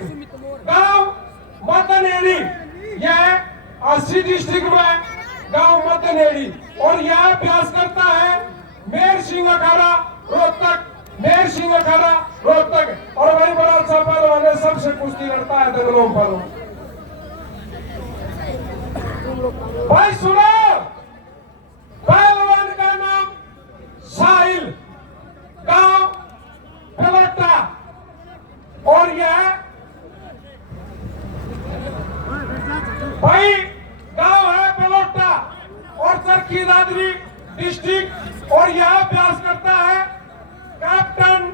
District गांव मदनेरी, यह 80 district में गांव मदनेरी, और यह अभ्यास करता है मेर सिंह अखाड़ा रोहतक, मेर सिंह अखाड़ा रोहतक। और वही बड़ा अच्छा पहलवान है, सबसे कुश्ती लड़ता है दंगलों पर। भाई सुनो, पहलवान का नाम साहिल, गांव पेलोटा, और यह भाई गांव है पेलोटा और चरखी दादरी डिस्ट्रिक्ट, और यह अभ्यास करता है कैप्टन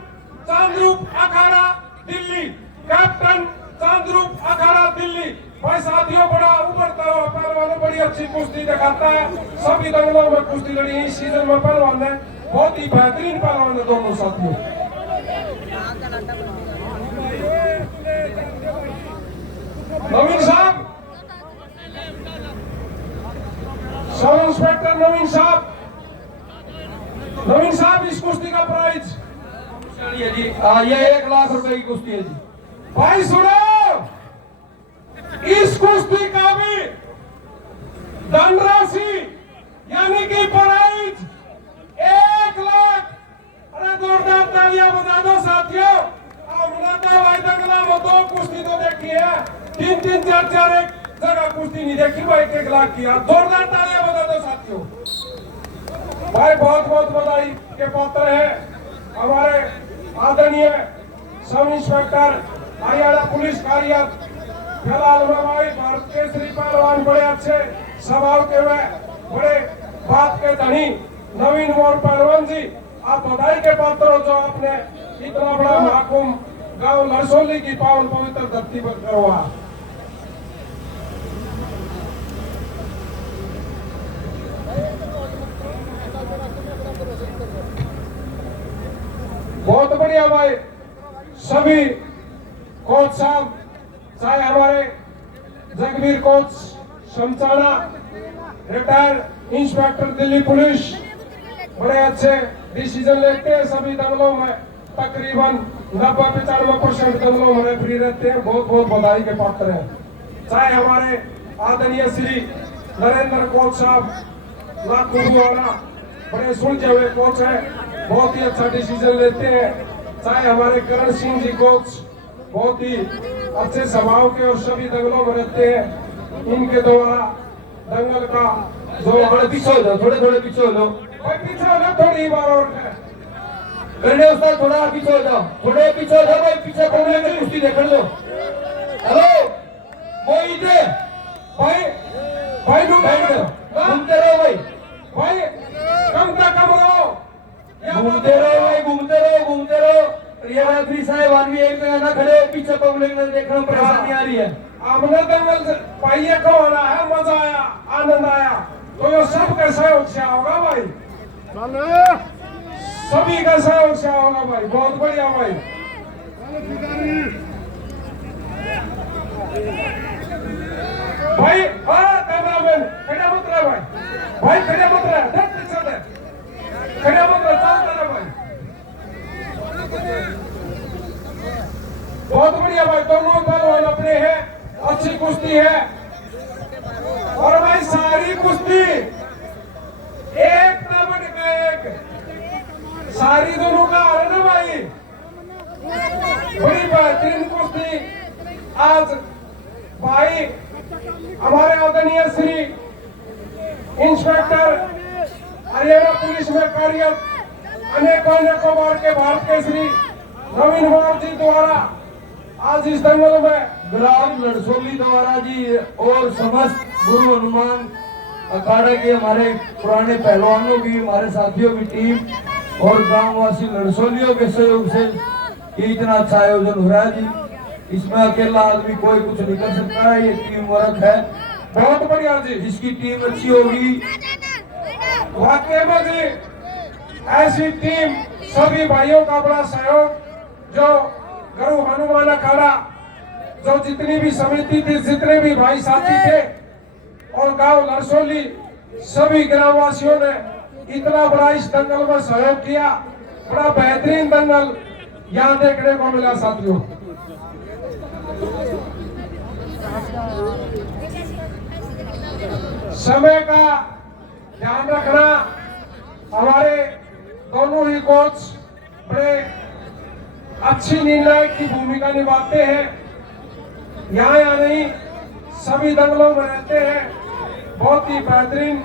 चांदरूप अखाड़ा दिल्ली, कैप्टन चांदरूप अखाड़ा दिल्ली। भाई साथियों, बड़ा उभरता हुआ पहलवान, बड़ी अच्छी कुश्ती दिखाता है, सभी दंगलों में कुश्ती लड़ी इस सीजन में पहलवान है, बहुत ही बेहतरीन पहलवान है दोनों साथियों। नवीन साहब, सब इंस्पेक्टर नवीन साहब, नवीन साहब, इस कुश्ती का प्राइज जी ये 1 लाख रुपए की कुश्ती है जी। भाई सुनो, इस कुश्ती का भी धनराशि यानी कि प्राइज 1 लाख। अरे जोरदार तालियां बजा दो साथियों। हमने भाई दंगला में 2 कुश्ती तो देखी है, 3-3, 4-4 एक जगह कुश्ती नहीं देखी भाई, 1 लाख किया। जोरदार तालियां बजा दो साथियों। भाई बहुत बहुत बधाई के पात्र है हमारे आदरणीय सब इंस्पेक्टर हरियाणा पुलिस कार्यरत फिलहाल में भाई भारत केसरी पहलवान, बड़े अच्छे स्वभाव के हुए, बड़े बात के धनी नवीन मोर पहलवान जी, आप बधाई के पात्र हो जो आपने इतना बड़ा महाकुंभ गांव लरसोली की पावन पवित्र धरती पर करवा। बहुत बढ़िया भाई, सभी कोच साहब, चाहे हमारे जगवीर कोच शमचाना, रिटायर्ड इंस्पेक्टर दिल्ली पुलिस, बड़े अच्छे डिसीजन लेते हैं सभी दंगलों में, तकरीबन 90-95% दंगलों में रेफरी रहते हैं, बहुत बहुत बधाई के पात्र हैं। चाहे हमारे आदरणीय श्री नरेंद्र कोच साहब लाखों, बड़े सुलझे हुए कोच हैं, बहुत ही अच्छा डिसीजन लेते हैं। चाहे हमारे करण सिंह जी कोच, बहुत ही अच्छे स्वभाव के और सभी दंगलों में रहते हैं, इनके द्वारा दंगल का जो थोड़े पीछे हो जाओ, थोड़े पीछे हो जाओ, पीछे हो जाओ, थोड़ी बार और करने उस्ताद, थोड़ा पीछे हो जाओ, थोड़े पीछे हो जाओ भाई, पीछे पड़ने की कुश्ती देख लो। हेलो मोहित भाई, भाई घूमते रहो भाई, भाई कम रहो, घूमते रहो भाई, घूमते रहो। ये रेफरी साहब भी एक जगह ना खड़े, पीछे पब्लिक ने देखना परेशानी आ रही है। हमने दंगल पाइए को होना है, मजा आया, आनंद आया, तो ये सब का सहयोग से होगा भाई, सभी का सहयोग से होगा भाई, बहुत बढ़िया भाई। भाई कैमरामैन खड़े मत रहे भाई खड़े मत रहे, देख पीछे दे, खड़े मत रहे, चलते रहे भाई। बहुत बढ़िया भाई, दोनों पहलवान अपने हैं, अच्छी कुश्ती है, और भाई सारी कुश्ती एक नंबर का एक, सारी दोनों का है ना भाई, बड़ी बेहतरीन कुश्ती। आज भाई हमारे आदरणीय श्री इंस्पेक्टर हरियाणा पुलिस में कार्यरत, अनेकों बार के भारत के श्री नवीन मोर जी द्वारा आज इस दंगल में ग्राम लड़सोली द्वारा जी और समस्त गुरु हनुमान अखाड़े के हमारे पुराने पहलवानों की, हमारे साथियों की टीम और गांववासी लड़सोलियों के सहयोग से ये इतना अच्छा आयोजन हो रहा है जी। इसमें अकेला आदमी कोई कुछ नहीं कर सकता है, ये टीम वर्क है, बहुत बढ़िया जी। जिसकी टीम अच्छी होगी, वाकई में जी ऐसी टीम, सभी भाइयों का बड़ा सहयोग, जो गुरु हनुमान अखाड़ा, जो जितनी भी समिति थी, जितने भी भाई साथी थे, और गांव लरसोली सभी ग्रामवासियों ने इतना बड़ा इस दंगल में सहयोग किया, बड़ा बेहतरीन दंगल यहाँ देखने को मिला साथियों। समय का ध्यान रखना। हमारे दोनों ही कोच बड़े अच्छी निर्णायक की भूमिका निभाते हैं। यहाँ या नहीं, सभी दंगलों में रहते हैं। बहुत ही बेहतरीन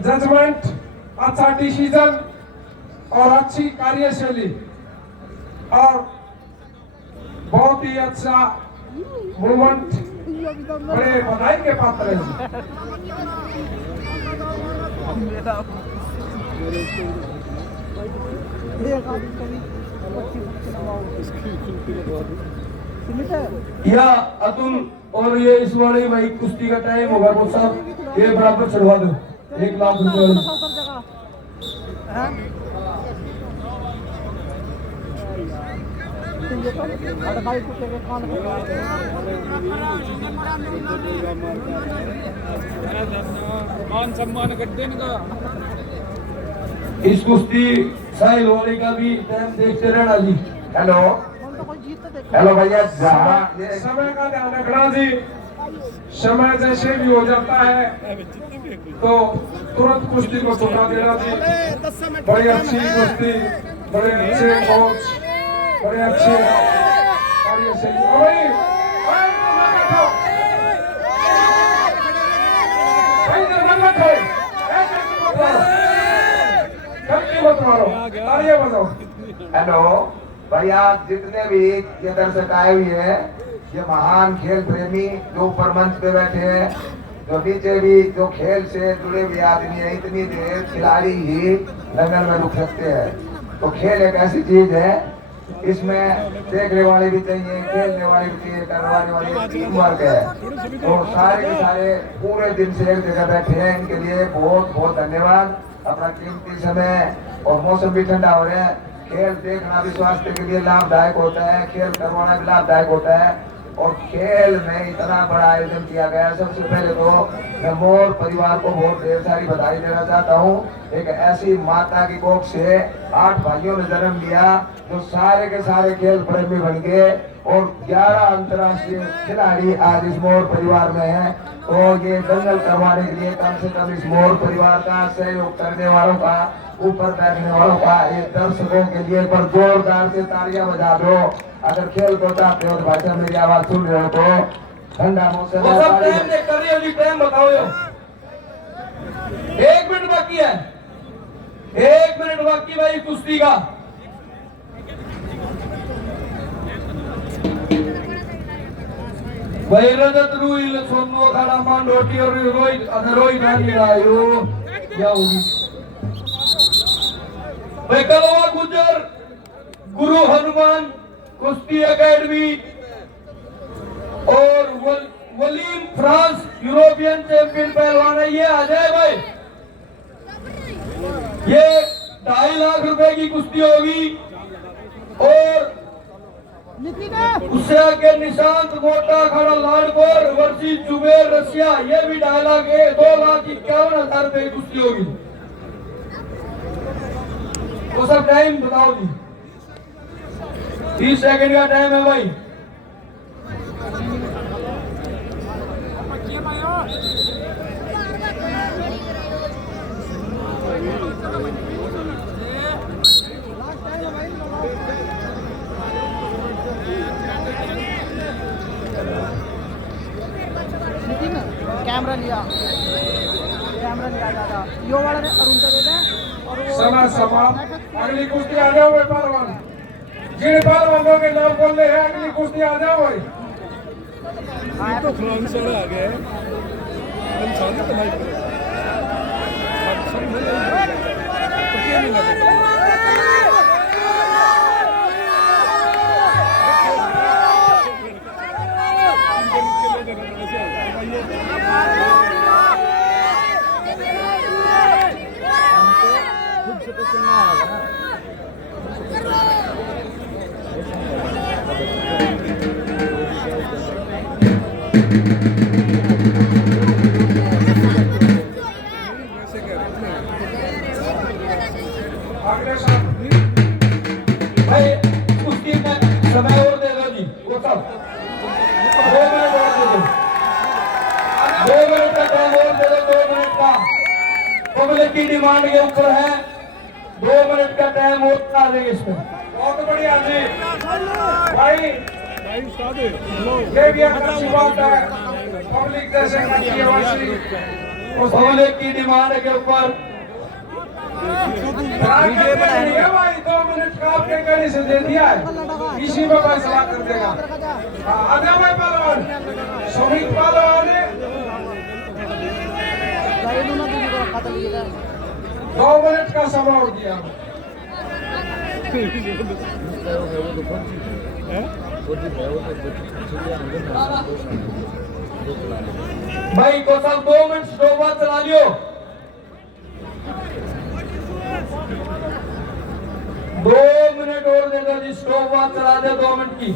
जजमेंट, अच्छा डिसीजन और अच्छी कार्यशैली और बहुत ही अच्छा मूवमेंट, बड़े बधाई के पात्र हैं। या अतुल और ये इस वाले भाई कुश्ती का टाइम होगा वो सब ये बराबर चढ़वा दो 1 लाख रुपए मान सम्मान करते का इस कुश्ती साहिल वाले का भी टाइम देखते रहना जी। हेलो हेलो भैया, जहाँ ये समय का ध्यान रखना जी। समय जैसे भी हो जाता है तो तुरंत कुश्ती को छुटा देना जी। बड़ी अच्छी कुश्ती, बड़े अच्छे कोच, बड़े अच्छे कार्यशैली। भाई मत मारो, तालियां बजाओ। हेलो भैया, जितने भी ये दर्शक आए हुए हैं, ये महान खेल प्रेमी जो ऊपर मंच पे बैठे हैं, जो नीचे भी जो खेल से जुड़े हुए आदमी है, इतनी देर खिलाड़ी ही दंगल में रुक सकते हैं। तो खेल एक ऐसी चीज है, इसमें देखने वाले भी चाहिए, खेलने वाले भी चाहिए, करवाने वाले टीम वर्क है। तो सारे के सारे पूरे दिन से एक जगह बैठे हैं, इनके लिए बहुत बहुत धन्यवाद। अपना कीमती समय और मौसम भी ठंडा हो रहा है। खेल देखना भी स्वास्थ्य के लिए लाभदायक होता है, खेल करवाना भी लाभदायक होता है। और खेल में इतना बड़ा आयोजन किया गया है। सबसे पहले तो मैं मोर परिवार को बहुत ढेर सारी बधाई देना चाहता हूँ। एक ऐसी माता की कोख से 8 भाइयों ने जन्म लिया जो सारे के सारे खेल प्रेमी बन गए और 11 अंतर्राष्ट्रीय खिलाड़ी आज इस मोर परिवार में हैं। तो ये दंगल करवाने के लिए कम से कम इस मोर परिवार का सहयोग करने वालों का, ऊपर बैठने वालों का, एक दर्शकों के लिए पर जोरदार से तालियां बजा दो। अगर खेल को चाहते हो तो भाई साहब मेरी आवाज सुन रहे हो तो ठंडा मौसम वो सब टाइम देख कर रही हो, टाइम बताओ यो। 1 मिनट बाकी है, 1 मिनट बाकी भाई कुश्ती का। भाई रजत रुई सोनू अखाड़ा मांडोटी और रोहित रोहित रानी रायो क्या होगी भाई। कलवा गुजर गुरु हनुमान कुश्ती एकेडमी और वलीम फ्रांस यूरोपियन चैंपियन पहलवान है, ये आ जाए भाई। ये 2.5 लाख रुपए की कुश्ती होगी। और उससे आगे निशांत मोटा खड़ा लाडकोर वर्सी जुबेर रसिया, ये भी 2.5 लाख 2,51,000 रुपए की कुश्ती होगी। तो सब टाइम बताओ जी। 30 सेकंड का टाइम है भाई। कैमरा लिया दादा यो वाला ने अरुण को देना और वो समय समाप्त। अगली कुश्ती आ जाओ भाई पहलवान, जिन पहलवानों के नाम बोलने हैं अगली कुश्ती आ जाओ भाई। तो फ्रांस वाला आ गया है, हम साथ में लाइव करें। तो क्या मिला भाई कुश्ती में समय और दे दो जी। वो सब पब्लिक की डिमांड के ऊपर है, 2 मिनट का टाइम और बना देंगे इसमें। बहुत बढ़िया जी भाई, भाई उस्ताद लो ये भी एक अच्छी बात है। पब्लिक जैसे पब्लिक की डिमांड के ऊपर भाई 2 मिनट का आपने कहीं से दे दिया है, इसी में फैसला कर देगा। आजा भाई पहलवान, सुमित पहलवान ने गाड़ी दूना दूसरी को रखा था ये 2 मिनट का समय और दिया। भाई को सब 2 मिनट स्टॉप चला लियो। 2 मिनट और दे दो जी, स्टॉप चला दे 2 मिनट की।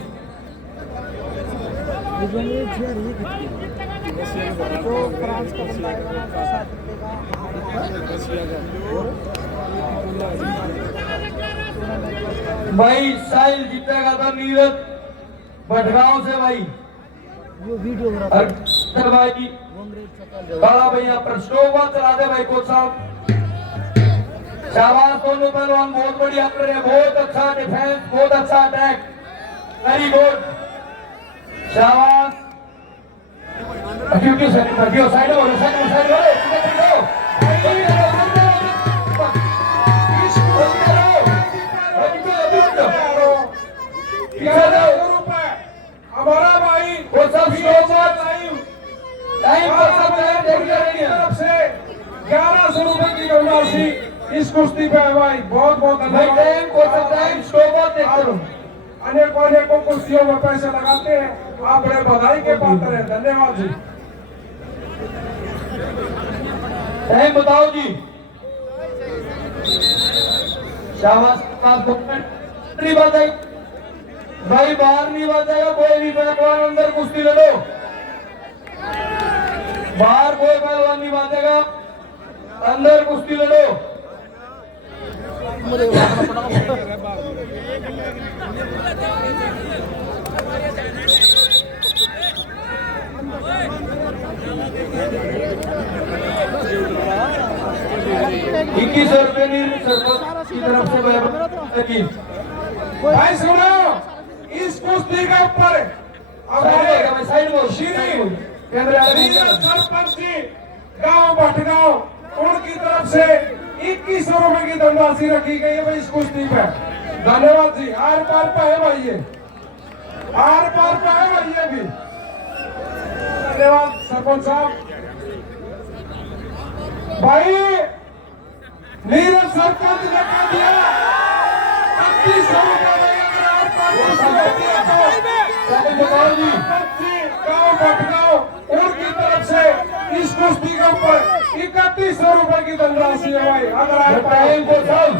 जो फ्रांस का बंदा आएगा ना उसका साथ देगा भाई साहिल जीतेगा तो नीरज भटगांव से भाई, वो वीडियो और भाई काला भैया पर स्टॉप चला दे भाई कोच साहब। शाबाश दोनों पहलवान, बहुत बढ़िया कर रहे हैं, बहुत अच्छा डिफेंस, बहुत अच्छा अटैक, वेरी गुड, शाबाश। क्योंकि साइड हो साइड हो हमारा भाई वो सब टाइम पर सब देख रहे हैं। तरफ से 1100 रुपए की धनराशि इस कुश्ती पे है भाई, बहुत बहुत भाई धन्यवाद। टाइम को सब टाइम स्टॉप देखते रहो। अनेकों कुश्तियों में पैसे लगाते हैं, आप बड़े बधाई के पात्र हैं, धन्यवाद जी। टाइम बताओ जी। शाबाश, नहीं बताई भाई, बाहर नहीं बताएगा कोई भी पहलवान, अंदर कुश्ती लड़ो, बाहर कोई पहलवान नहीं बांधेगा, अंदर कुश्ती लड़ो। ₹21 सरपंच की तरफ से भाई सुनो, इस कुश्ती के ऊपर साइड में श्री कैमरे सरपंच जी गांव भटगांव, उनकी तरफ से 2100 रुपए की धनराशि रखी गई है भाई इस कुश्ती पे, धन्यवाद जी। आर पार पे है भाई, ये आर पार पे है भाई, ये भी धन्यवाद सरपंच साहब। भाई नीरज सरपंच ने कह दिया 3100 रुपए गाँव भटगांव, उनकी तरफ से इस कुश्ती के ऊपर 3100 रुपए की धनराशि है भाई। अगर आप टाइम को सब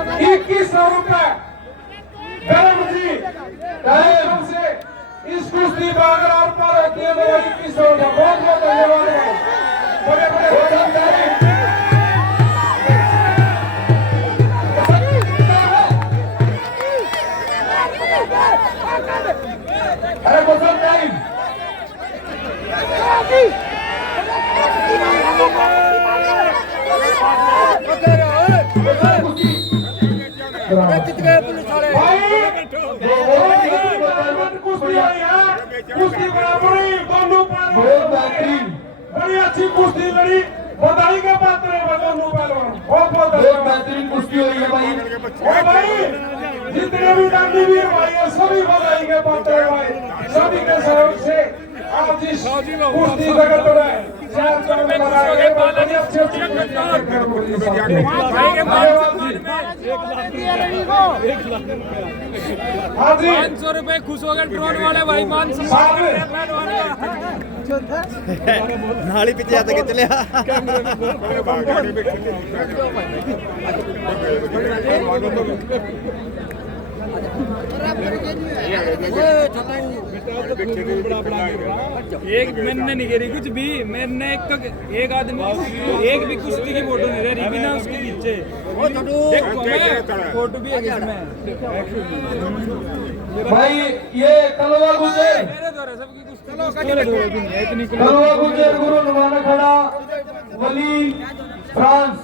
2100 रुपए गरम जी टाइम से इस कुश्ती में अगर आप पर होती है तो 2100 रुपए, बहुत बहुत धन्यवाद है। बड़े बड़े अरे बसंत टाइम कुश्ती बराबरी, दोनों बहुत बेहतरीन, बड़ी अच्छी कुश्ती लड़ी, बधाई के पात्र है दोनों पहलवान, बहुत बहुत बहुत धन्यवाद। बेहतरीन कुश्ती हुई है भाई। और भाई जितने भी दांडीवीर भाई है सभी बधाई के पात्र है भाई, सभी के सहयोग से आज इस कुश्ती जगत में शहर में लगाए गए बड़ी अच्छी धन्यवाद जी। हाँ जी 500 रुपए खुश हो गए ड्रोन वाले भाई, मान नाली पीछे जाता के चले एक मैंने नहीं गिरी कुछ भी, मैंने एक आदमी एक भी कुश्ती की फोटो नहीं रही बिना उसके नीचे। देखो मैं फोटो भी है इसमें भाई ये कलवा गुजर मेरे द्वारा सबकी कुश्ती इतनी कलवा गुजर गुरु नवाना खड़ा वली फ्रांस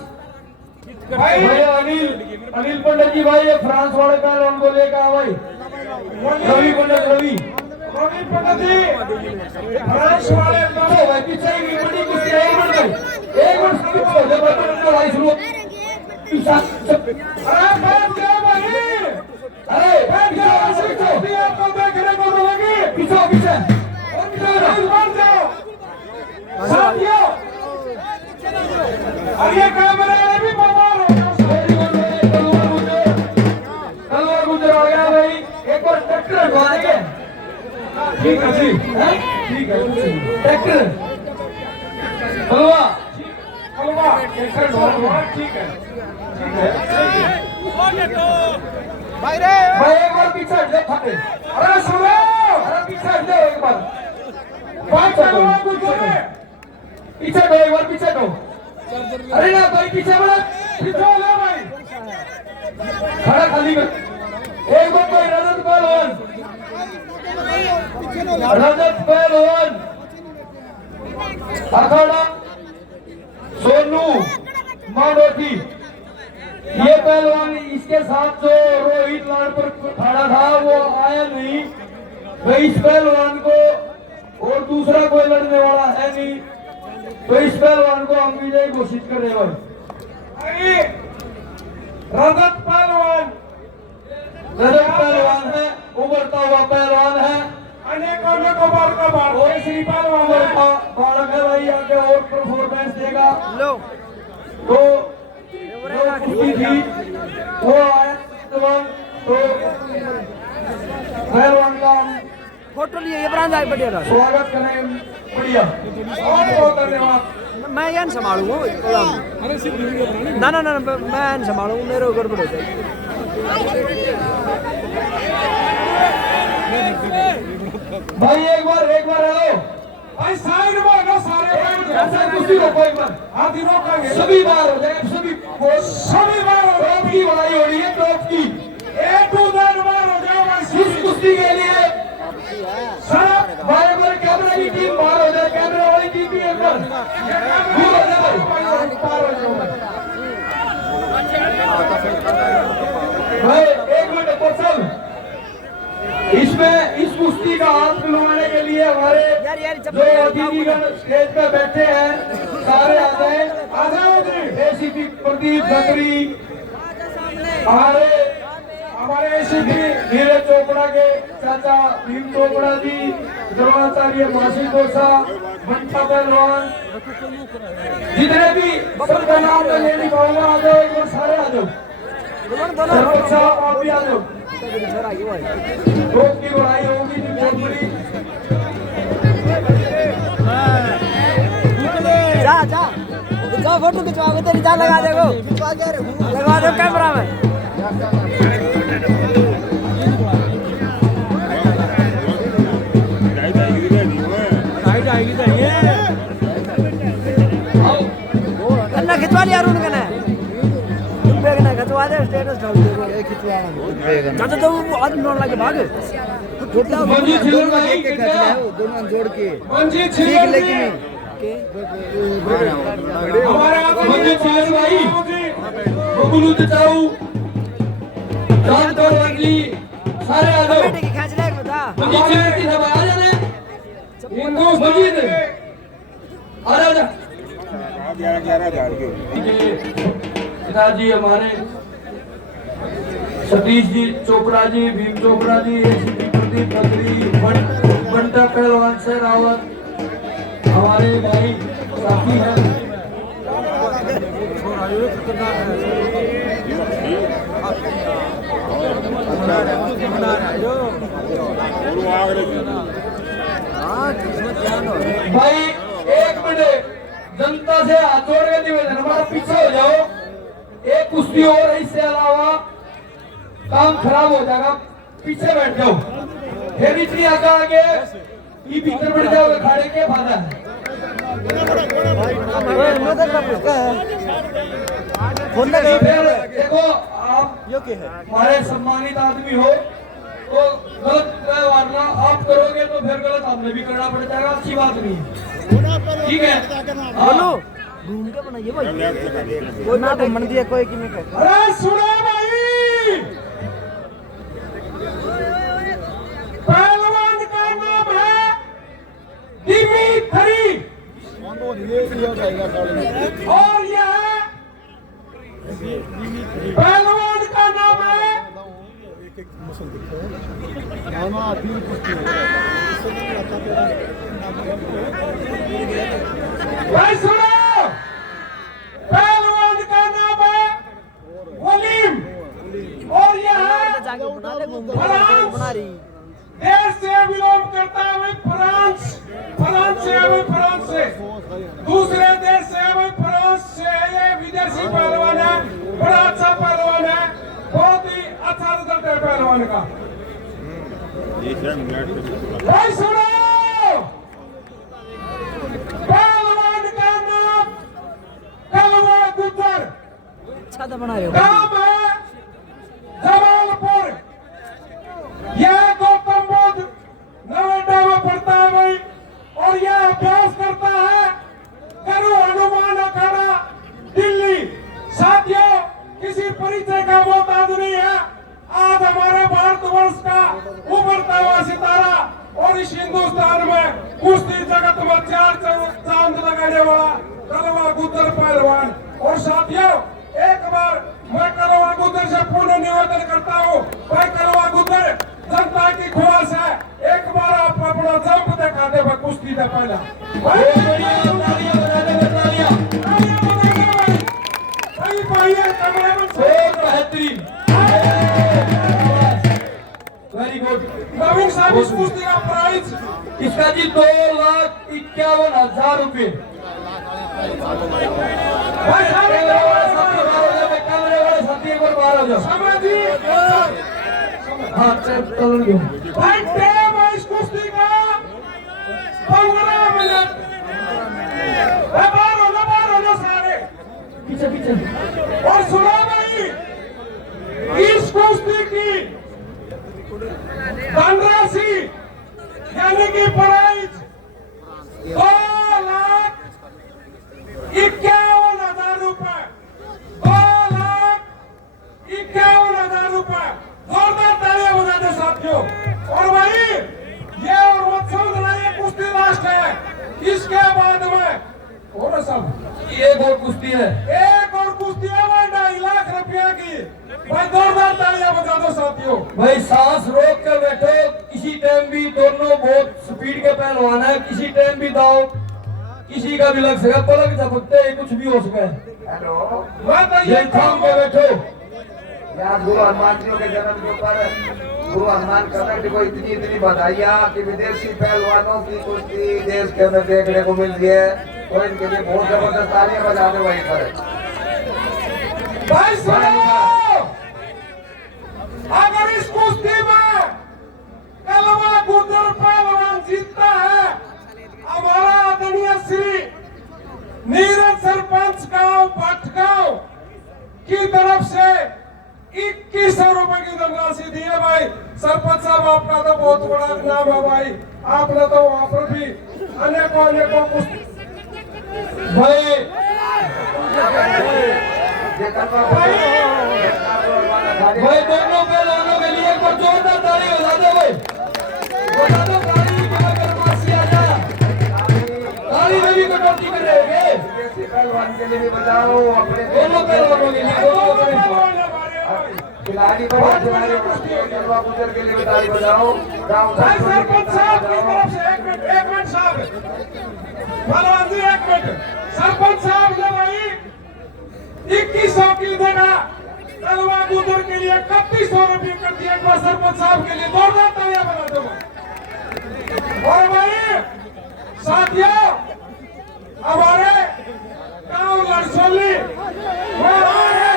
भाई अनिल पंडित जी भाई ये फ्रांस वाले पहलवान को लेकर आ भाई रवि पंडित रवि पंडित जी फ्रांस वाले तो भाई पीछे ही बड़ी कुश्ती है एक मिनट पीछे जब लड़ाई शुरू अरे बैठ जाओ भाई, अरे बैठ जाओ, ऐसी कुश्ती आपको देखने को मिलेगी। पीछे पीछे बैठ जाओ साथियों, और ये कैमरे वाले भी बीमार हो गए। कलवा गुजर आ गया भाई एक बार ट्रैक्टर हटवा देंगे ठीक है जी ठीक है ट्रैक्टर कलवा कलवा ठीक है भाई रे भाई एक बार पीछे हट जा खाते अरे सुनो, अरे पीछे हट जाओ एक बार भाई कलवा गुजर पीछे हटो एक बार पीछे हटो अरे ना भाई पीछे बढ़ा पीछे ले भाई, खड़ा खाली कर एक बार कोई रजत पहलवान अखाड़ा सोनू मांडोटी ये पहलवान इसके साथ जो रोहित लाल पर खड़ा था वो आया नहीं तो इस पहलवान को और दूसरा कोई लड़ने वाला है नहीं तो इस पहलवान को हम विजय घोषित कर रहे हैं। रजत पहलवान रजत पहलवान है उभरता हुआ पहलवान है अनेकों बार का बार और श्री पहलवान है। बालक है भाई आगे और परफॉर्मेंस देगा लो तो जो कुश्ती थी वो आया तो पहलवान का हम फोटो लिए ये ब्रांड आई बढ़िया था। स्वागत करें बढ़िया बहुत बहुत धन्यवाद। मैं यहाँ संभालूंगा अरे सिर्फ वीडियो बनानी ना ना ना मैं यहाँ संभालूंगा मेरे ऊपर गड़बड़ हो जाएगी। भाई एक बार हेलो भाई साइड में हो सारे ऐसा कुश्ती रोको एक बार हाथी रोकेंगे सभी बार हो जाए सभी सभी बार हो टॉप की लड़ाई हो रही है टॉप की एक टू बार हो जाओ भाई इस कुश्ती के लिए सब भाई एक बार कैमरा की टीम बाहर हो जाए कैमरा वाली टीम भी एक बार दूर हो जाए भाई एक मिनट पर्सन इसमें इस कुश्ती का हाथ मिलवाने के लिए हमारे जो अतिथिगण स्टेज पे बैठे हैं सारे आ जाए एसीपी प्रदीप खत्री हमारे एसीपी नीरज चोपड़ा के चाचा भीम चोपड़ा जी द्रोणाचार्य मासी दोसा बंटा पहलवान जितने भी सबका नाम मैं ले नहीं पाऊंगा आ जाओ एक बार सारे आ जाओ सरपंच साहब आप भी आ जाओ रोज की लड़ाई होगी बहुत बड़ी जा जा जा फोटो खिंचवा तेरी जा लगा देखो लगा दो कैमरा में। अन्ना खिंचवा लिया अरुण कने तुम बेगना खिंचवा दे स्टेटस डाल दे खिंचवा जा तो वो आदमी नॉन लगे भाग मंजीत छिल्लर भाई दोनों जोड़ के मंजीत छिल्लर लेकिन हमारे मंजीत छिल्लर भाई बबलू चाऊ जान तो लगली सारे आ जाओ बेटे की खींच ले बता मंजीत छिल्लर की सब आ जाने हिंदू मंजीत आ जा पिताजी हमारे सतीश जी चोपड़ा जी भीम चोपड़ा जी एसीपी प्रदीप खत्री बंटा पहलवान से रावत हमारे भाई साथी हैं भाई एक मिनट जनता से हाथ जोड़ के निवेदन हमारा पीछे हो जाओ एक कुश्ती और है इससे अलावा काम खराब हो जाएगा, पीछे बैठ जाओ। फिर इतनी आगे ये भीतर बैठ जाओगे, खाने के फायदा है। देखो आप हमारे सम्मानित आदमी हो तो गलत वारना आप करोगे तो फिर गलत हमने भी करना पड़ जाएगा, अच्छी बात नहीं है, ठीक है। बोलो घूम के बनाइए भाई, कोई ना घूमने दिया कोई कि नहीं। अरे सुनो भाई, पहलवान का नाम है दिमित्री और यह पहलवान का नाम है भाई सुनो, पहलवान का नाम है वलीम और यह फ्रांस देश से बिलोंग करता है, फ्रांस से दूसरे देश से, फ्रांस से ये विदेशी पहलवान है, बड़ा अच्छा पहलवान है, बहुत ही अच्छा रिजल्ट है पहलवान का। भाई सुनो, पहलवान का नाम कलवा गुजर, अच्छा तो बना रहे हो। नाम है जमालपुर, यह गौतम बुद्ध नोएडा में पढ़ता है भाई, और यह अभ्यास करता है गुरु हनुमान अखाड़ा दिल्ली। साथियों, किसी परिचय का मोहताज नहीं है, आज हमारे भारतवर्ष का उभरता हुआ सितारा और इस हिंदुस्तान में कुश्ती जगत में चार चांद लगाने वाला कलवा गुजर पहलवान। और साथियों, एक बार मैं कलवा गुजर से पुनः निवेदन करता हूँ, भाई कलवा गुजर जनता की ख्वाहिश है, एक बार आप अपना जंप दिखा दे कुश्ती से पहला। बेहतरीन, वेरी गुड। नवीन साहब, इस कुश्ती का प्राइस इसका जी 2,51,000 रुपये। भाई साहब कैमरे वाले साथी एक बार बाहर हो जाओ। समझिए, हाँ चलो भाई टाइम है इस कुश्ती का 15 मिनट। बाहर हो सारे पीछे पीछे। और सुनो भाई, इस कुश्ती की धनराशि यानी कि प्राइज 2,51,000 रुपए, 2,51,000 रुपए। जोरदार तालियां बजा दो साथियों। और भाई ये और मत समझना, ये कुश्ती लास्ट है, इसके बाद में और सब एक और कुश्ती है, एक और कुश्ती है भाई 2.5 लाख रुपया की। भाई जोरदार तालियां बजा दो साथियों। भाई सांस रोक कर बैठो, किसी टाइम भी दोनों बहुत स्पीड के पहलवान है, किसी टाइम भी दाव किसी का भी लग सके, पलक झपकते ही कुछ भी हो सके। हेलो, मैं तो ये थाम के बैठो। यार गुरु हनुमान जी के जन्म के ऊपर गुरु हनुमान कमेटी को इतनी बधाइयाँ कि विदेशी पहलवानों की कुश्ती देश के अंदर देखने को मिल रही है, तो इनके लिए बहुत जबरदस्त तालियां बजा दो वहीं पर। भाई सुनो, अगर इस कुश्ती में कलवा गुजर पहलवान जीतता है, हमारा आदरणीय श्री नीरज सरपंच गांव भटगांव की तरफ से 2100 रुपए की धनराशि दी है। भाई सरपंच साहब, आपका तो बहुत बड़ा नाम है भाई, आपने तो वहां पर भी अनेकों कुश्ती भाई भाई दोनों पहलवानों के लिए एक बार जोरदार ताली बजा दो भाई, बजा दो ताली की बदमाशी आ जा, ताली में भी कटौती कर रहे होगे। विदेशी पहलवान के लिए भी बजाओ, अपने दोनों पहलवानों के लिए खिलाड़ी कलवा गुजर के लिए भी ताली बजाओ। भाई सरपंच साहब की तरफ से एक मिनट साहब, पहलवान जी एक मिनट। सरपंच साहब ने भाई 2100 की जगह कलवा गुजर के लिए 3100 रुपये कर दिया। एक बार सरपंच साहब के लिए जोरदार तालियां बजा दो। और भाई साथियों, हमारे गांव लड़सोली में आ रहे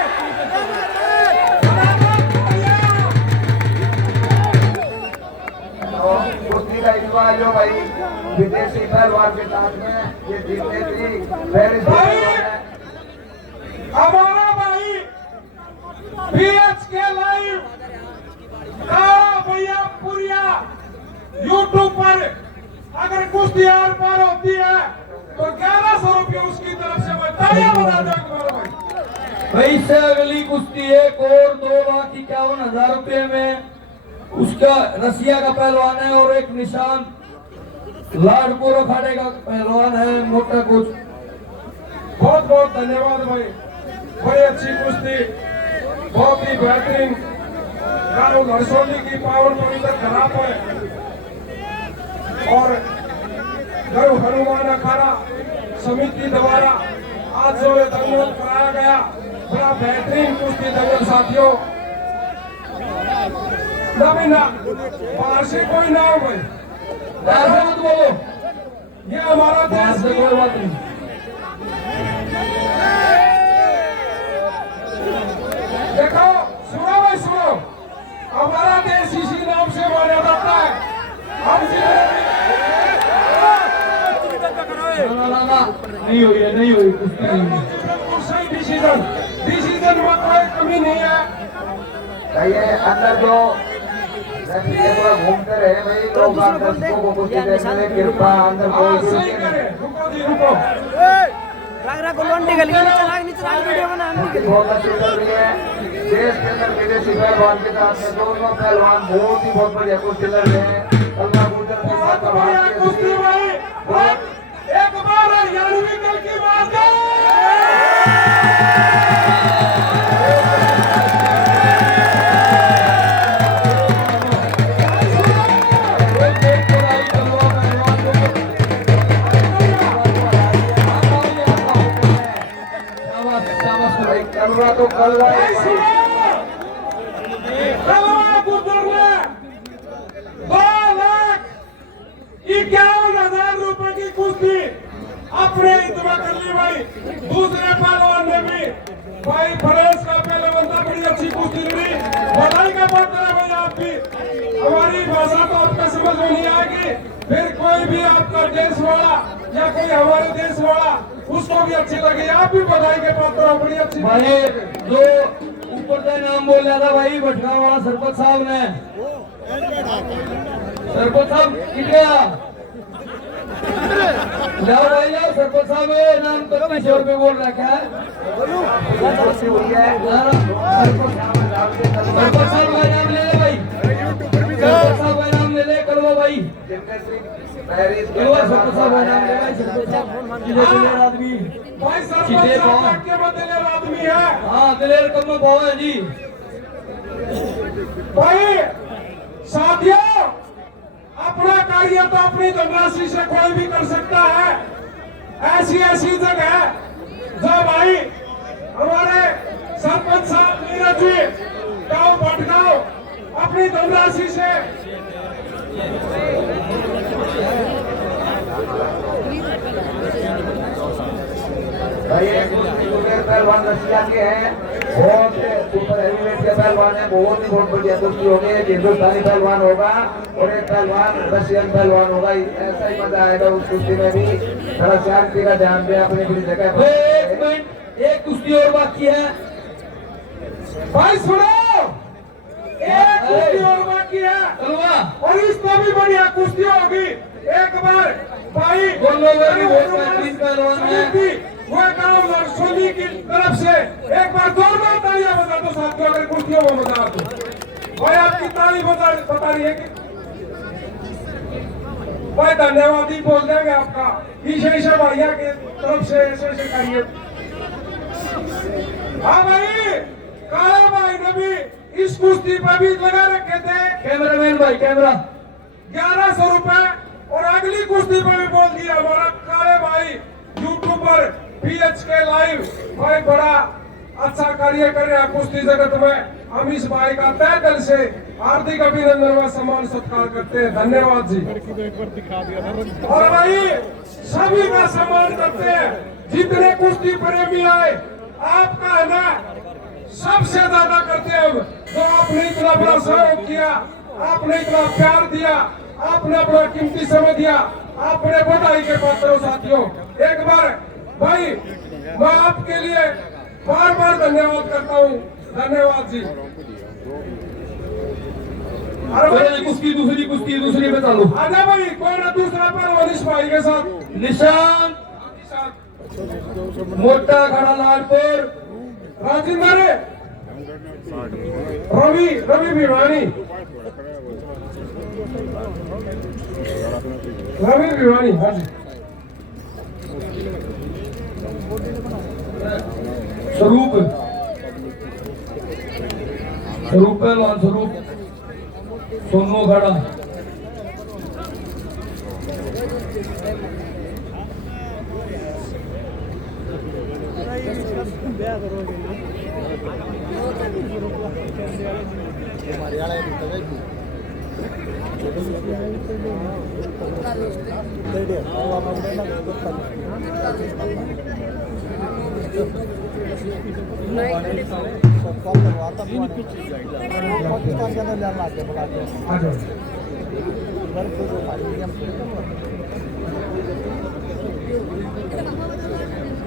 विदेशी पहलवान के साथ में ये जीतने की पहली भाई हमारा भाई PHK लाइव भैया पुरिया यूट्यूब पर अगर कुश्ती आर पार होती है तो 1100 रुपये उसकी तरफ से मैं तालियां बजा दूंगा भाई। भाई इससे अगली कुश्ती एक और 2,51,000 रुपये में उसका रसिया का पहलवान है और एक निशान लाडपुर अखाड़े का पहलवान है मोटा कुछ। बहुत बहुत धन्यवाद भाई, बड़ी अच्छी कुश्ती, बहुत ही बेहतरीन। गाँव घरसोली की पावन पवित्र धरा पर और गरु हनुमान अखाड़ा समिति द्वारा आज जो ये दंगल कराया गया, बड़ा बेहतरीन कुश्ती दंगल साथियों। नवीना बाहर से कोई ना हो भाई, बाहर से मत बोलो, ये हमारा बाहर देश से कोई बात नहीं। देखो सुनो भाई सुनो, हमारा देश इसी नाम से माना जाता है। हम ना, नहीं हुई है, नहीं हुई कुश्ती नहीं हुई। सही डिसीजन, डिसीजन में कोई कमी नहीं है। ये अंदर जो पूरा घूमते रहे भाई लोग दर्शकों को कुश्ती देखने में कृपा अंदर हाँ कोई सही करे, रुको जी रुको। राग गोलवंडी गली नीचे राग वीडियो बना बहुत अच्छी चल रही है। देश के अंदर विदेशी पहलवान के साथ में दोनों पहलवान बहुत ही बहुत बढ़िया कुश्ती लड़ रहे हैं। कलमा गुर्जर के साथ बहुत बढ़िया कुश्ती भाई, बहुत एक बार यारवीं कल की बात है। कलवा तो कल भाई सुनो, कलवा गुर्जर ने 2,51,000 रुपए की कुश्ती अपने इतवा कर ली भाई। दूसरे पहलवान ने भी भाई फरेश का पहले बंदा बड़ी अच्छी कुश्ती लड़ी, बधाई का पात्र है भाई। आप भी, हमारी भाषा तो आपका समझ में नहीं आएगी, फिर कोई भी आपका देश वाला या कोई हमारे देश वाला उसको भी अच्छी लगी, आप भी बधाई के पात्र हो, बड़ी अच्छी। भाई जो ऊपर का नाम बोल रहा था भाई भटका वाला सरपंच साहब ने, सरपंच साहब कितना जाओ भाई जाओ, सरपंच साहब नाम 2500 रुपये बोल रखा है। सरपंच साहब का नाम ले ले भाई, सरपंच साहब का नाम ले ले, करो भाई सरपंच साहब का नाम ले भाई। सरपंच साहब दिलेर आदमी भाई सरपंच साहब के बदले आदमी है। हाँ दिलेर कम में भाव है जी। भाई साथियों, अपना कार्य तो अपनी धनराशि से कोई भी कर सकता है। ऐसी ऐसी जगह है जो भाई हमारे सरपंच साहब नीरज जी गाँव भटगांव अपनी धनराशि से पहलवान रशिया के हैं, बहुत सुपर हेवीवेट के पहलवान है, बहुत ही बहुत बढ़िया कुश्ती होगी। एक हिंदुस्तानी पहलवान होगा और एक पहलवान रशियन पहलवान होगा, ऐसा ही मजा आएगा उस कुश्ती में भी। थोड़ा शांति का ध्यान दें अपनी अपनी जगह पर। एक मिनट, एक कुश्ती और बाकी है भाई सुनो, एक कुश्ती और बाकी है और इसमें भी बढ़िया कुश्ती होगी। एक बार भाई दोनों की बहुत बेहतरीन पहलवान है, वो गाँव सोनी की तरफ से एक बार जोरदार तालियां बजा दो साथियों, अगर कुश्तियों में मजा तो। भाई आपकी ताली बता रही है कि भाई धन्यवाद ही बोल देंगे आपका, ईशा भैया की तरफ से ऐसे करिए। हाँ भाई, काला भाई ने भी इस कुश्ती पर भी लगा रखे थे कैमरामैन भाई, कैमरा 1100 रुपए, और अगली कुश्ती पर भी बोल दिया हमारा काले भाई यूट्यूबर PHK लाइव भाई, बड़ा अच्छा कार्य कर रहे हैं कुश्ती जगत में। हम इस भाई का तहे दिल से हार्दिक अभिनंदन व सम्मान सत्कार करते हैं, धन्यवाद जी। और भाई सभी का सम्मान करते हैं, जितने कुश्ती प्रेमी आए आपका है ना सबसे ज्यादा करते हैं हम, जो आपने इतना बड़ा सहयोग किया, आपने इतना प्यार दिया, आपने अपना कीमती समय दिया, आप बड़े बधाई के पात्र हो साथियों। एक बार भाई मैं आपके लिए बार बार धन्यवाद करता हूँ। धन्यवाद जी। अरे भाई कुश्ती दूसरी में चालू। आजा भाई, कौन है दूसरा पहलवान इस भाई के साथ? निशान मोटा खड़ा लालपुर राजेंद्र रवि भिवानी। रवि भिवानी, हाँ जी। स्वरूप पहलवान स्वरूप सोनो खड़ा। पाकिस्तान के अंदर जाना है बुला के।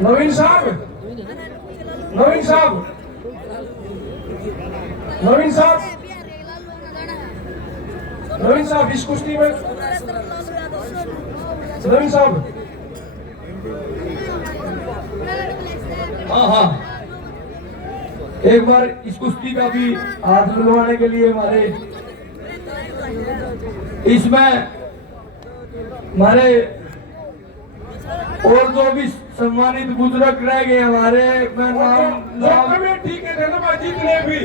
नवीन साहब, नवीन साहब, नवीन साहब, नवीन साहब इस कुश्ती में नवीन साहब। हाँ, एक बार इस कुश्ती का भी हाथ मिलवाने के लिए हमारे इसमें हमारे और जो भी सम्मानित बुजुर्ग रह गए हमारे, मैं जो कमेटी के रहनुमा जितने भी,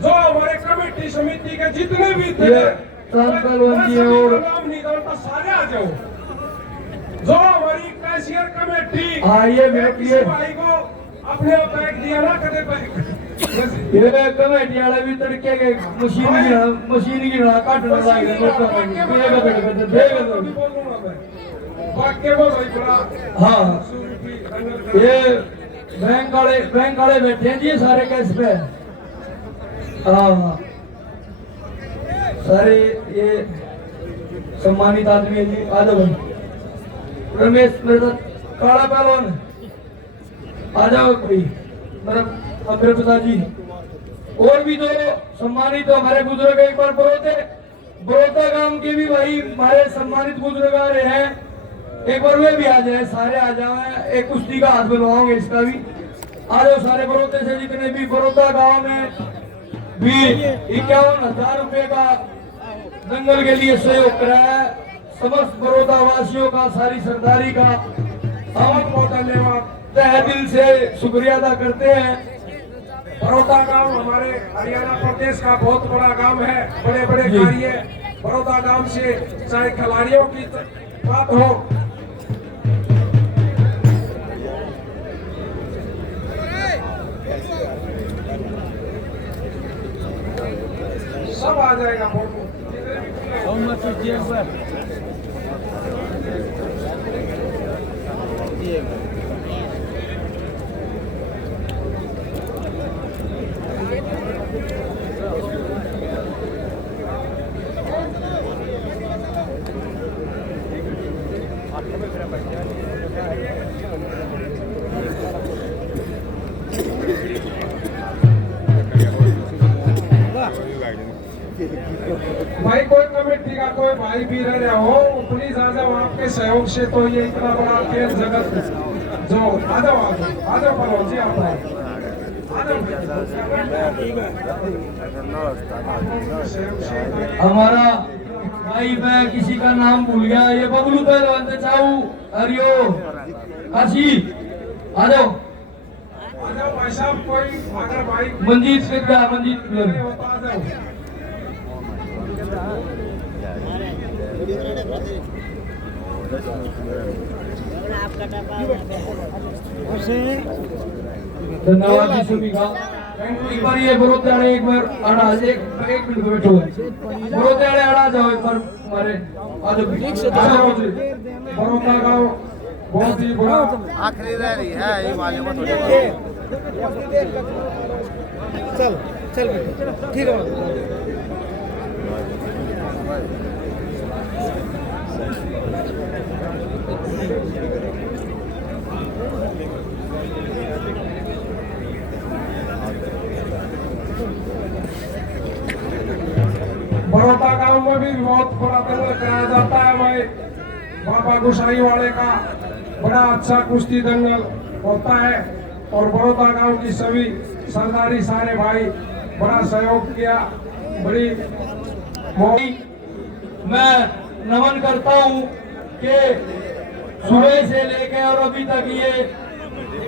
जो हमारे कमेटी समिति के जितने भी थे, पहलवान जी और नाम नहीं जानता, सारे आ जाओ। जो हमारी कैशियर कमेटी, हाँ, ये भाई को अपने आप बैग दिया ना, कदे बैग ये कमेटी वाले भी तड़के के मशीन की ना काट लगा के वाक्य में भाई बड़ा। हाँ, ये बैंक वाले बैठे हैं जी, ये सारे कैश पे। हाँ, सारे ये सम्मानित आदमी है जी। आ जाओ भाई। रमेश मेरे साथ काला पहलवान, आ जाओ भाई। मेरे पिताजी और भी जो सम्मानित हमारे बुजुर्ग, एक बार बड़ौदा गांव के भी भाई हमारे सम्मानित बुजुर्ग आ रहे हैं, एक बार वे भी आ जाए, सारे आ जाए। एक कुश्ती का हाथ मिलवाओगे इसका भी। आ जाओ सारे बड़ौदे से, जितने भी बड़ौदा गांव में भी 51,000 रुपए का दंगल के लिए सहयोग करा है। समस्त बड़ौदा वासियों का, सारी सरदारी का बहुत बहुत धन्यवाद, तहे दिल से शुक्रिया अदा करते हैं। बड़ौदा गांव हमारे हरियाणा प्रदेश का बहुत बड़ा गांव है। बड़े बड़े कार्य बड़ौदा गांव से, चाहे खिलाड़ियों की बात हो, सब आ जाएगा फोटो। भाई कोई कमेटी का कोई भाई भी रह रहा हो, प्लीज आ जाओ। आपके सहयोग से तो ये इतना बड़ा खेल जगत जो आ जाओ पहलवान जी, आप हमारा भाई, मैं किसी का नाम भूल गया, ये बबलू पहलवान से चाहू हरिओ काशी। आ जाओ भाई साहब। कोई अगर भाई मंजीत विद्या, मंजीत होता आ जाओ। धन्यवाद जी सभी का। एक बार ये बड़ौदा एक बार आड़ा, एक मिनट बैठो। बड़ौदा आड़ा जाओ एक बार हमारे। बड़ौदा गाँव बहुत ही बड़ा आखिरी रह रही है ये मालूम है। चल ठीक है। भी बहुत बड़ा दंगल कराया जाता है भाई। बाबा गोसाई वाले का बड़ा अच्छा कुश्ती दंगल होता है और बड़ौदा गांव की सभी सरदारी सारे भाई बड़ा सहयोग किया। बड़ी मैं नमन करता हूँ कि सुबह से लेके और अभी तक ये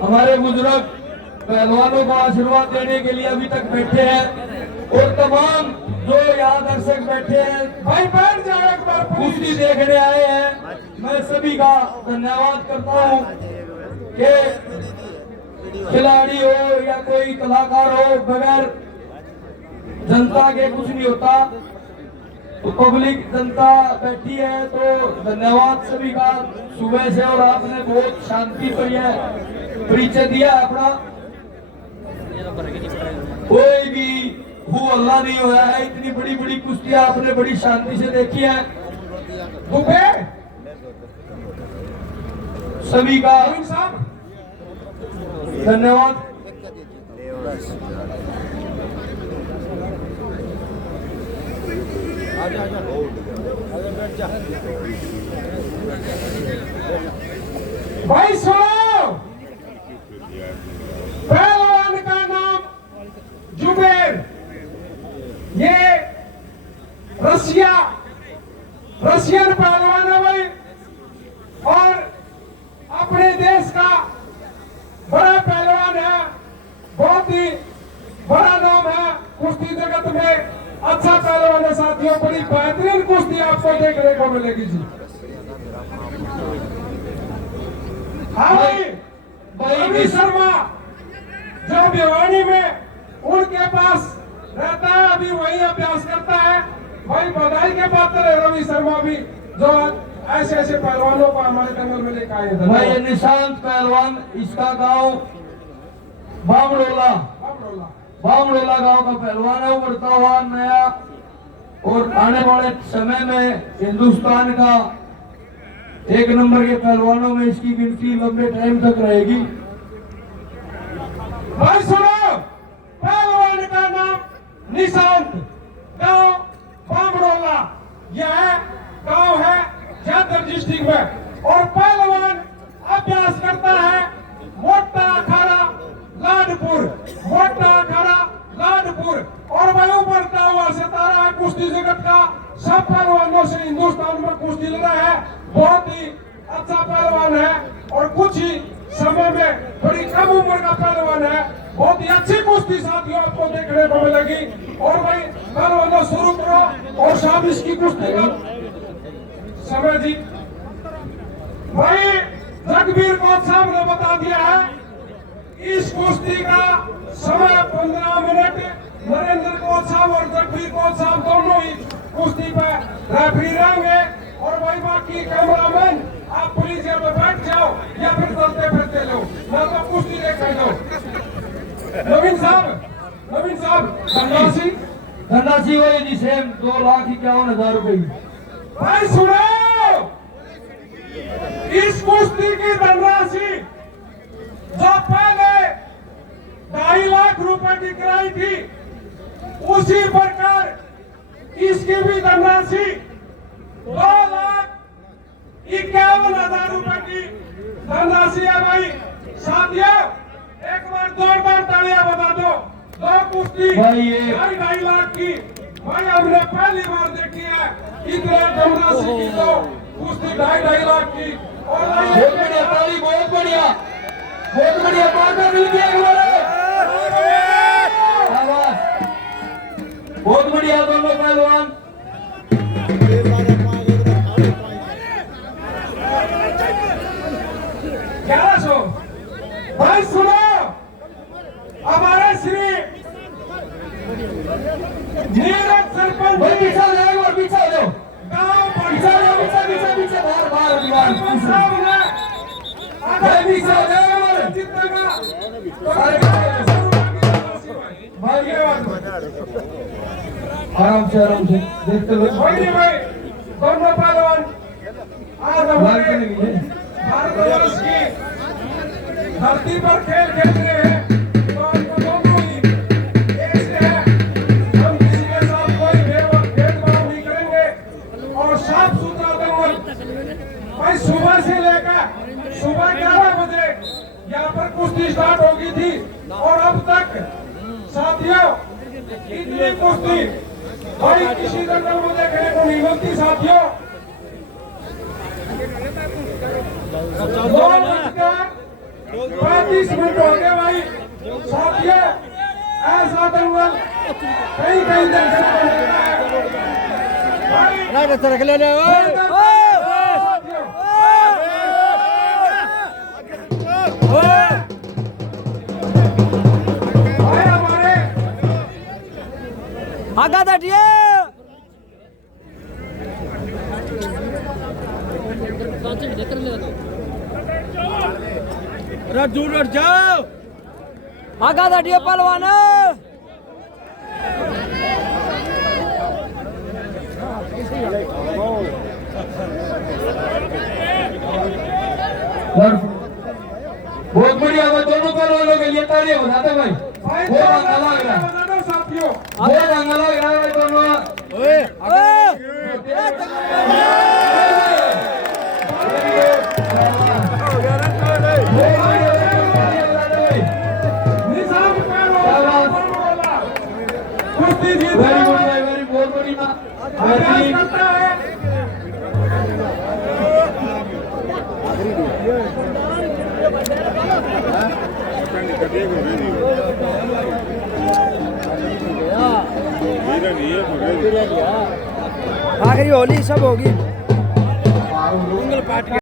हमारे बुजुर्ग पहलवानों को आशीर्वाद देने के लिए अभी तक बैठे हैं और तमाम जो यहाँ दर्शक बैठे हैं भाई बैठ जाओ एक बार कुश्ती देखने आए हैं, मैं सभी का धन्यवाद करता हूँ कि खिलाड़ी हो या कोई कलाकार हो, बगैर जनता के कुछ नहीं होता। तो पब्लिक जनता बैठी है तो धन्यवाद सभी का सुबह से। और आपने बहुत शांति परिचय दिया अपना, कोई भी हु अल्लाह नहीं होया है। इतनी बड़ी बड़ी कुश्तियां आपने बड़ी शांति से देखी है। दुबे सभी का अरुण साहब धन्यवाद। भाई सुनो, पहलवान का नाम जुबेर, ये रशियन पहलवान है भाई और अपने देश का बड़ा पहलवान है। बहुत ही बड़ा नाम है कुश्ती जगत में, अच्छा पहलवान है साथियों। बड़ी बेहतरीन कुश्ती आपको देखने को मिलेगी जी। हाँ भाई रवि शर्मा जो भिवानी में उनके पास रहता है, अभी वही अभ्यास करता है। भाई बधाई के पात्र है रवि शर्मा भी, जो ऐसे ऐसे पहलवानों को हमारे दंगल में लेकर आए थे। भाई ये निशांत पहलवान, इसका गांव बामडोला गांव का पहलवान है। उभरता हुआ नया और आने वाले समय में हिंदुस्तान का एक नंबर के पहलवानों में इसकी गिनती लंबे टाइम तक रहेगी। भाई सुनो, पहलवान का नाम निशांत, गांव बामडोला, यह गांव है जयपुर डिस्ट्रिक्ट में। और पहलवान अभ्यास करता है मोटा अखाड़ा लाडपुर। और वह उभरता हुआ सितारा है कुश्ती जगत का। सब पहलवानों से हिंदुस्तान में कुश्ती लड़ा है, बहुत ही अच्छा पहलवान है और कुछ ही समय में बड़ी कम उम्र का पहलवान है। बहुत ही अच्छी कुश्ती साथियों आपको देखने को मिलेगी। और भाई पहलवानों शुरू करो और शाम इसकी कुश्ती का समय जी। भाई जगबीर कोच साहब ने बता दिया है इस कुश्ती का समय 15 मिनट। नरेंद्र कोच साहब और जगबीर कोच साहब दोनों ही कुश्ती पे रेफरी रहेंगे। और भाई बाकी कैमरामैन आप पुलिस यहाँ पे बैठ जाओ या फिर चलते फिरते लो, ना तो कुश्ती देखा जाओ। नवीन साहब धनराशि वही जी सेम 2,51,000 रुपए की। भाई सुनो, इस कुश्ती की धनराशि जो पहले 2.5 लाख रुपए की कराई थी, उसी प्रकार इसकी भी धनराशि 2,51,000 रुपए की धनराशि है। भाई साथियों एक बार जोरदार तालियां बजा दो। दो कुश्ती भाई ये 2.5 लाख की भाई हमने पहली बार देखी है। इतने धनराशि की तो कुश्ती 2.5 लाख की। और बहुत बढ़िया ताली, बहुत बढ़िया पार्टनर मिल गया एक बार। बहुत बढ़िया दोनों पहलवान। भाई सुनो, हमारे श्री नीरज सरपंच पीछे हो जाओ और पीछे हो जाओ, गाँव पीछे बाहर साहब ने भाई पीछे हो जाओ जितना भाई आराम से देखते लो। भाई दोनों पहलवान आज हमारे भारतवर्ष की धरती पर खेल खेल रहे हैं। तो आपको दोनों ही एक से है, हम किसी के साथ कोई भेदभाव नहीं करेंगे। कुश्ती भाई किसी दंगल में देखने को नहीं मिलती साथियों। 35 मिनट हो गए भाई साथियों, ऐसा दंगल कहीं कहीं देखने को मिलता है भाई। भाई हमारे आगा दाटिए दूर हट जाओ। आगा दाटिए पहलवान। बहुत बढ़िया, वो दोनों पहलवानों के लिए तालियां बजाते भाई। भाई बहुत अंगा लग रहा है, साथियों। बहुत अंगा लग रहा है भाई दोनों। निजाम कुश्ती जीत वेरी गुड भाई, वेरी बहुत बढ़िया। अभ्यास करता है। आखिरी होली सब होगी।